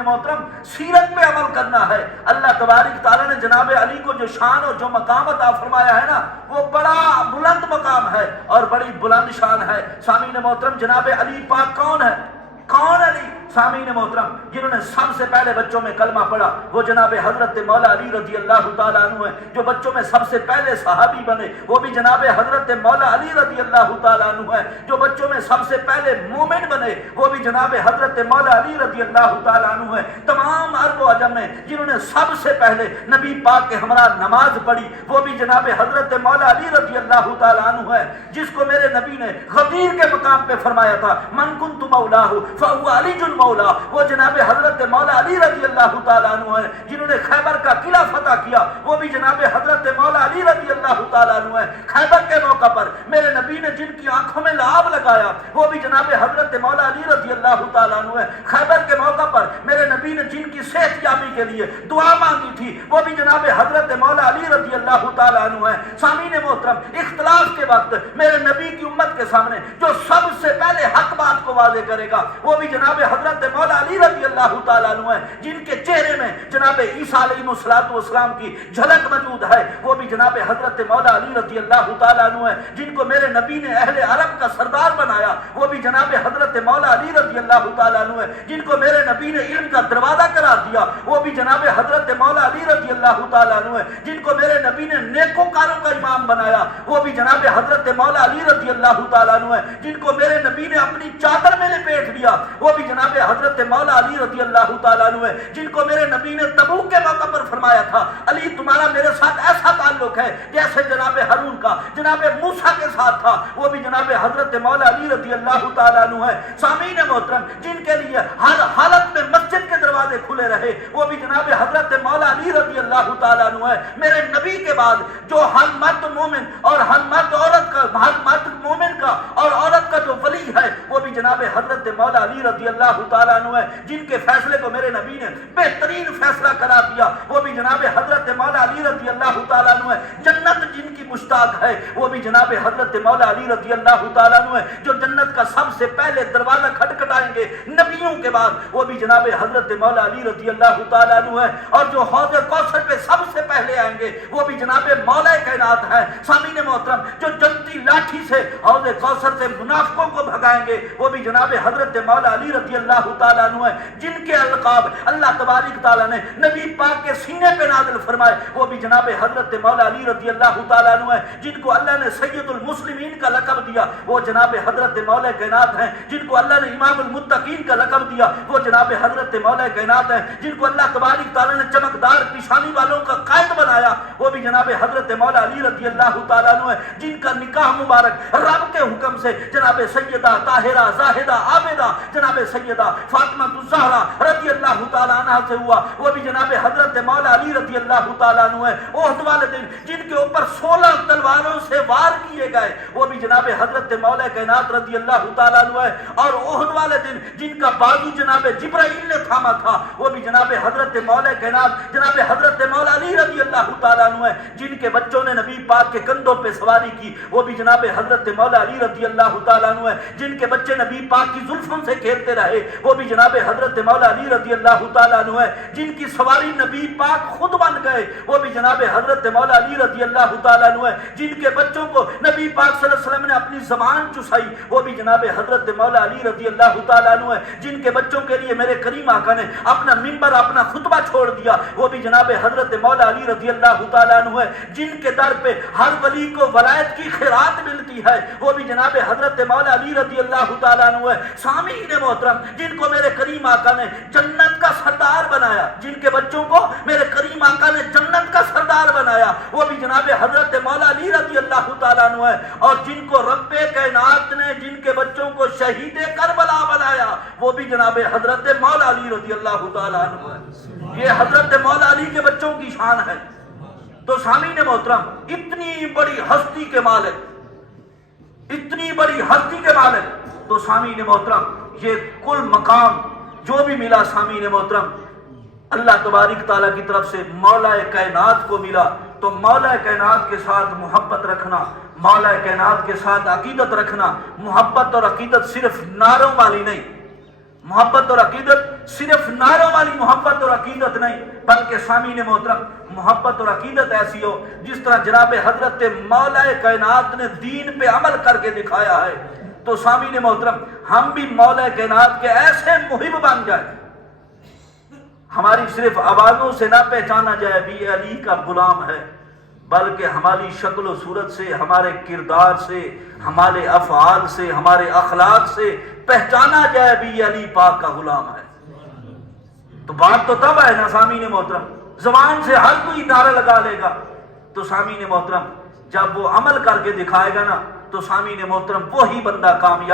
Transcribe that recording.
محترم سیرت میں عمل کرنا ہے. اللہ تبارک تعالیٰ نے جناب علی کو جو شان اور جو مقام عطا فرمایا ہے نا، وہ بڑا بلند مقام ہے اور بڑی بلند شان ہے. سامعین محترم، جناب علی پاک کون ہے؟ کون علی؟ سامعین محترم، جنہوں نے سب سے پہلے بچوں میں کلمہ پڑھا وہ جناب حضرت مولا علی رضی اللہ تعالیٰ عنہ ہیں. جو بچوں میں سب سے پہلے صحابی بنے وہ بھی جناب حضرت مولا علی رضی اللہ تعالیٰ عنہ ہیں. جو بچوں میں سب سے پہلے مومن بنے وہ بھی جناب حضرت مولا علی رضی اللہ تعالیٰ عنہ ہیں. تمام عرب و عجم میں جنہوں نے سب سے پہلے نبی پاک کے ہمراہ نماز پڑھی وہ بھی جناب حضرت مولا علی رضی اللہ تعالیٰ عنہ ہے. جس کو میرے نبی نے غدیر کے مقام پہ فرمایا تھا، من کنت مولاہ فہو علی مولا، وہ جناب حضرت مولا علی رضی اللہ تعالیٰ عنہ ہیں. جنہوں نے خیبر کا قلعہ فتح کیا وہ بھی جناب حضرت مولا علی رضی اللہ تعالیٰ عنہ ہیں. خیبر کے موقع پر میرے نبی نے جن کی آنکھوں میں لعاب لگایا وہ بھی جناب حضرت مولا علی رضی اللہ تعالیٰ عنہ ہیں. خیبر کے موقع پر میرے نبی نے جن کی صحت یابی کے لیے دعا مانگی تھی وہ بھی جناب حضرت مولا علی رضی اللہ تعالیٰ عنہ ہیں. سامعین محترم، اختلاف کے وقت میرے نبی کی امت کے سامنے جو سب سے پہلے حق بات کو واضح کرے گا وہ بھی جناب حضرت مولا علی رضی اللہ تعالیٰ عنہ ہیں. جن کے چہرے میں جناب عیسیٰ علیہ السلام کی جھلک موجود ہے وہ بھی جناب حضرت مولا علی رضی اللہ تعالیٰ عنہ ہیں. جن کو میرے نبی نے اہل عرب کا سردار بنایا وہ بھی جناب حضرت مولا علی رضی اللہ تعالیٰ عنہ ہیں. جن کو میرے نبی نے علم کا دروازہ قرار دیا وہ بھی جناب حضرت مولا علی رضی اللہ تعالیٰ عنہ ہیں. جن کو میرے نبی نے نیکوکاروں کا امام بنایا وہ بھی جناب حضرت مولا علی رضی اللہ تعالیٰ عنہ ہیں. جن کو میرے نبی نے اپنی چادر میں لپیٹ لیا وہ بھی جناب حضرت مولا علی رضی اللہ تعالیٰ عنہ ہے. جن کو میرے نبی نے تبوک کے موقع پر فرمایا تھا، علی تمہارا میرے ساتھ ایسا تعلق ہے جیسے جناب ہارون کا جناب موسیٰ کے ساتھ تھا، وہ بھی جناب حضرت مولا علی رضی اللہ تعالیٰ عنہ ہے. سامعین محترم، جن کے لیے ہر حالت میں مسجد کے دروازے کھلے رہے وہ بھی جناب حضرت مولا علی رضی اللہ تعالیٰ عنہ ہے. میرے نبی کے بعد جو ہر مرد مومن اور ہر مرد عورت کا، ہر مرد مومن کا اور عورت کا جو ولی ہے وہ بھی جناب حضرت مولا علی رضی اللہ تعالیٰ عنہ ہے. جن کے فیصلے کو میرے نبی نے بہترین فیصلہ قرار دیا وہ بھی جناب حضرت مولا علی رضی اللہ تعالیٰ عنہ ہے. جنت جن کی مشتاق ہے وہ بھی جناب حضرت مولا علی رضی اللہ تعالیٰ عنہ ہے. جو جنت کا سب سے پہلے دروازہ کھٹکھٹائیں گے نبیوں کے بعد وہ بھی جناب حضرت مولا علی رضی اللہ تعالیٰ عنہ ہے. اور جو حوض کوثر پہ سب سے پہلے آئیں گے وہ بھی جناب مولا کائنات ہے. سامعین محترم، جو جنتی لاٹھی سے حوض کوثر سے منافقوں کو بھگائیں گے وہ بھی جناب حضرت مولا علی رضی اللہ تعالیٰ عنہ ہے. جن کے القاب اللہ تبارک تعالیٰ نے نبی پاک کے سینے پہ نازل فرمائے وہ بھی جناب حضرت مولا علی رضی اللہ تعالیٰ عنہ ہے. جن کو اللہ نے سید المسلمین کا لقب دیا وہ جناب حضرت مولا کائنات ہیں. جن کو اللہ نے امام المتقین کا لقب دیا وہ جناب حضرت مولا کائنات ہیں. جن کو اللہ تبارک تعالیٰ نے چمکدار پیشانی والوں کا قائد بنایا وہ بھی جناب حضرت مولا علی رضی اللہ تعالیٰ عنہ ہے. جن کا نکاح مبارک رب کے حکم سے جناب سیدہ طاہرہ زاہدہ عابدہ جناب سیدہ فاطمہ الزہرا رضی اللہ تعالیٰ عنہ سے ہوا وہ بھی جناب حضرت مولا علی رضی اللہ تعالیٰ عنہ ہے. احد والے دن جن کے اوپر 16 تلواروں سے وار کیے گئے وہ بھی جناب حضرت مولا کائنات رضی اللہ تعالیٰ عنہ ہے. اور احد والے دن جن کا بازو جناب جبرائیل نے تھاما تھا وہ بھی جناب حضرت مولا کائنات جناب حضرت مولا علی رضی اللہ تعالیٰ عنہ ہے. جن کے بچوں نے نبی پاک کے کندھوں پہ سواری کی وہ بھی جناب حضرت مولا علی رضی اللہ تعالیٰ عنہ ہے. جن کے بچے نبی پاک کی زلفوں سے کھیلتے رہے وہ بھی جناب حضرت مولا علی رضی اللہ تعالیٰ عنہ ہے. جن کی سواری نبی پاک خود بن گئے وہ بھی جناب حضرت مولا علی رضی اللہ تعالیٰ عنہ ہے. جن کے بچوں کو نبی پاک صلی اللہ علیہ وسلم نے اپنی زبان چسائی وہ بھی جناب حضرت مولا علی رضی اللہ تعالیٰ عنہ ہے. جن کے بچوں کے لیے میرے کریم آقا نے اپنا منبر اپنا خطبہ چھوڑ دیا وہ بھی جناب حضرت مولا علی رضی اللہ تعالیٰ عنہ ہے. جن کے در پہ ہر ولی کو ولایت کی خیرات ملتی ہے وہ بھی جناب حضرت مولا علی رضی اللہ تعالیٰ عنہ ہے. سامعین محترم، جن کو میرے کریم آقا نے جنت کا سردار بنایا، جن کے بچوں کو میرے کریم آقا نے جنت کا سردار بنایا وہ بھی جناب حضرت مولا علی رضی اللہ تعالیٰ عنہ ہے. اور جن کو رب کائنات نے جن کے بچوں کو شہید کربلا بنایا وہ بھی جناب حضرت مولا علی رضی اللہ تعالیٰ عنہ ہے. یہ حضرت مولا علی کے بچوں کی شان ہے. تو سامعین محترم، اتنی بڑی ہستی کے مالک، اتنی بڑی ہستی کے مالک، تو سامعین محترم یہ کل مقام جو بھی ملا سامعین محترم اللہ تبارک تعالیٰ کی طرف سے مولا کائنات کو ملا. تو مولا کائنات کے ساتھ محبت رکھنا، مولا کائنات کے ساتھ عقیدت رکھنا. محبت اور عقیدت صرف نعروں والی نہیں، محبت اور عقیدت صرف نعروں والی محبت اور عقیدت نہیں، بلکہ سامعین محترم محبت اور عقیدت ایسی ہو جس طرح جناب حضرت مولا کائنات نے دین پہ عمل کر کے دکھایا ہے، تو سامعین محترم ہم بھی مولا کائنات کے ایسے محب بن جائیں، ہماری صرف آوازوں سے نہ پہچانا جائے بھی یہ علی کا غلام ہے، بلکہ ہماری شکل و صورت سے، ہمارے کردار سے، ہمارے افعال سے، ہمارے اخلاق سے پہچانا جائے بھی یہ علی پاک کا غلام ہے۔ تو بات تو تب ہے نا سامعین محترم، زبان سے ہر کوئی نعرہ لگا لے گا، تو سامعین محترم جب وہ عمل کر کے دکھائے گا نا تو سامعین محترم وہی بندہ کامیاب